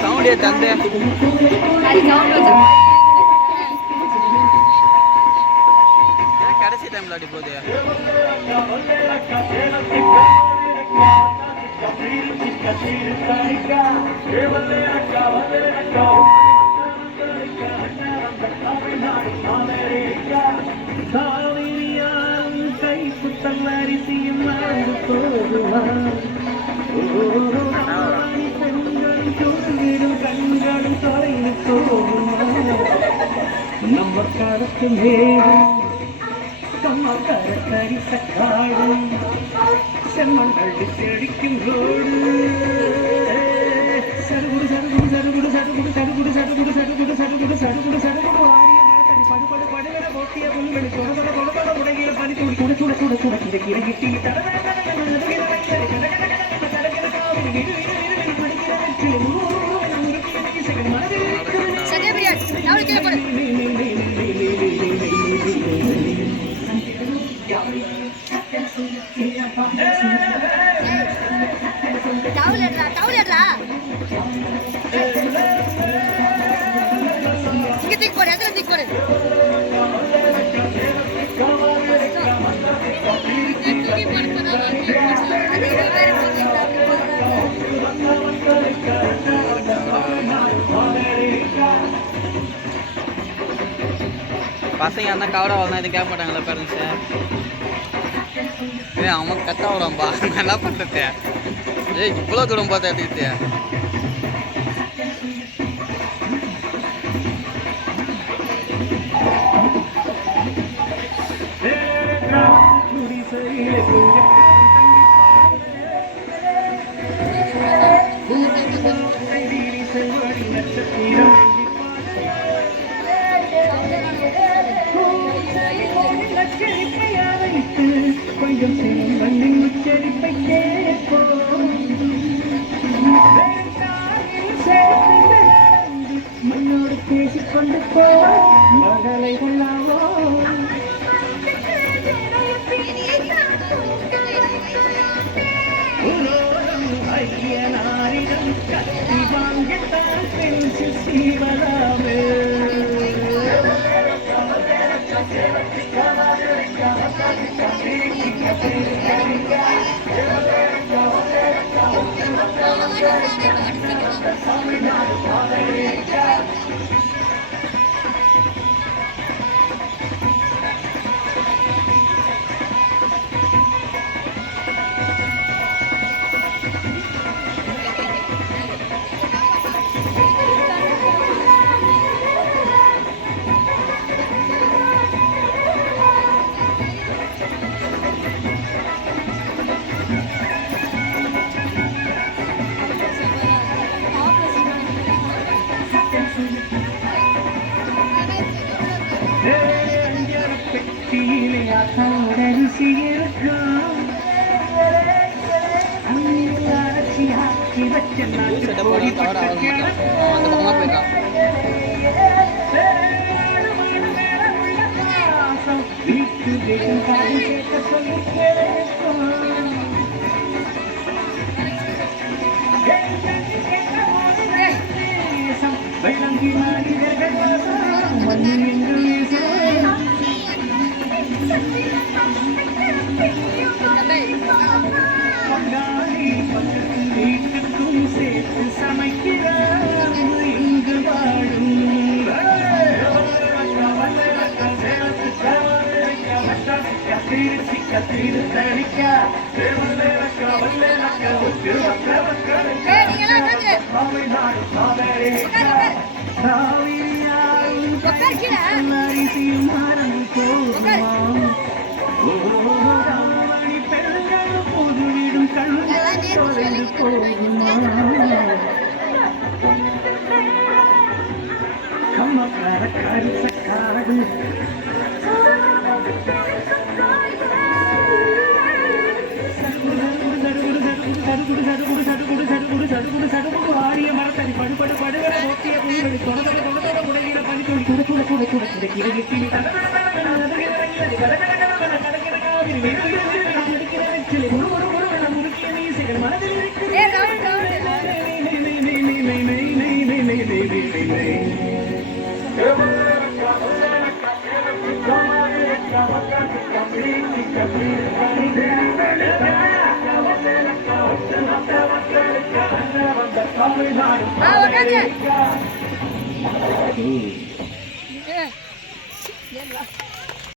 சவுண்டே தந்தே கடைசி டைம்ல அடி போகுது. கை புத்தம் அரிசியும் பெண்களும் கண்களும் தொலைந்து போகுமா நம்ம கருத்து மேலும் கம்மக்கார கரிசக்காடும் செம்மங்கள் செடிக்கும் ரோடு சடுகுடு சடுகுடு சடுகுடு சடுகுடு சடுகுடு சடுகுடு சடுகுடு சடுகுடு சடுகுடு சடுகுடு ஆரிய மரத்தடி படுபடு படுகட போட்டிய புல்வெளி தொடபட தொடபட உடையில பனி சுட சுட சுட சுட சுட சுட கிட கிட்டி பசங்க அண்ணா கவரை வரணும் எதுவும் கேட்க மாட்டாங்களா பேரண்ட்ஸு? அவன் கத்த விடாம்பா நான் என்ன பண்ணுறது? இவ்வளோ தூரம் பார்த்தா எடுத்துக்கிட்டு கொஞ்சம் செல்வண்ணின் உச்சரிப்பை கேட்போம் மண்ணோடு பேசிக்கொண்டு போவோம் மகளை கொள்ளாவோம் ஐயனாரிடம் கத்தி வாங்கத்தான் பென்சில் சீவலாமே பெட்டியிலே அரிசி இருக்கும் அரிசி ஆக்கி வச்ச வீட்டு வேகம் காது கேட்க சொல்லி கேட்கும் வெள்ளங்கி மனிதர்கள் மண்ணி என்று கொண்டாடி பக்கத்து வீட்டுக்கும் சேர்த்து சமைக்கிறார் இங்கு வாழும் கத்திரி தடிக்க அரிசியும் மறந்து போகுமாம் பெண்கள் பொது வீடும் கண்கள் தொலைந்து போகுமா கம்மக்கார கரிசக்காடு ஆரிய மரத்தடி படுபடு படுகட போட்டிய புல்வெளி தொடர உடையில பனி சுட சுட சுட சுட சுட கிட கிட்டி கட கட கட கட கடக்கிற காவிரி முடிக்கிற நெச்சிலை முறு முறு முறு முறுக்கிய மீசைகள் மனதில் இருக்கிற Yeah.